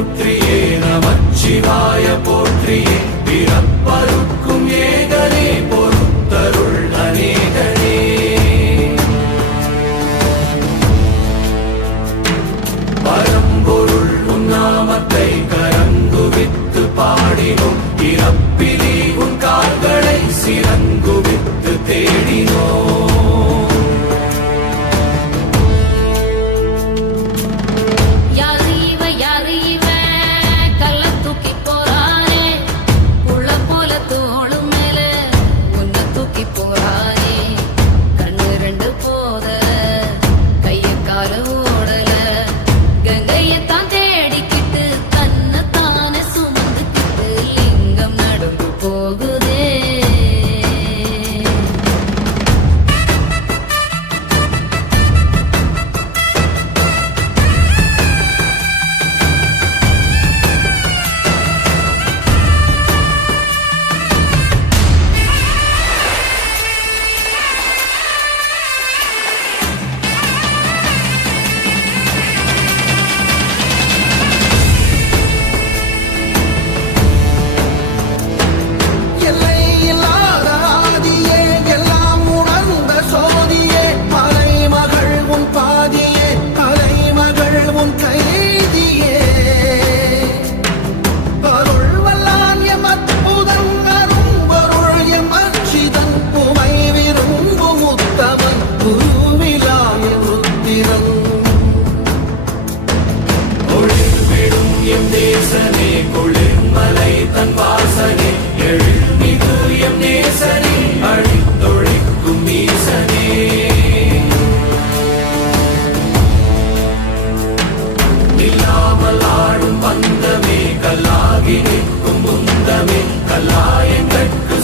போற்றியே நமச்சிவாய போற்றியே பிறப்பருக்கும் ஏகனே பொறுத்தருள் அநேகனே பரம்பொருள் உன்னாமத்தை கரங்குவித்து பாடினோம் இறப்பிலி உன் கால்களை சிறங்குவித்து தேடினோம்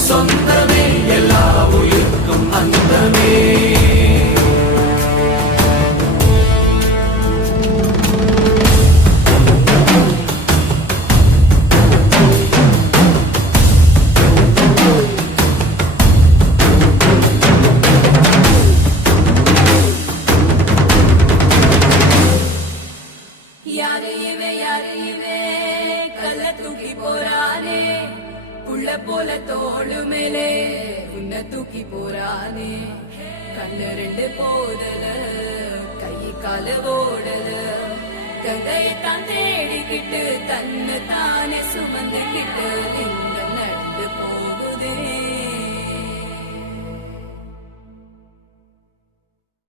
சொந்தமே எல்லா உயிர்க்கும் அந்தமே கல்ல தூக்கி போறானே புள்ள போல தோளு மேலே உன்னை தூக்கி போறானே கண்ணு ரெண்டு போதல கை கால ஓடல கங்கையத்தான் தேடிக்கிட்டு தன்னை தானே சுமந்துக்கிட்டு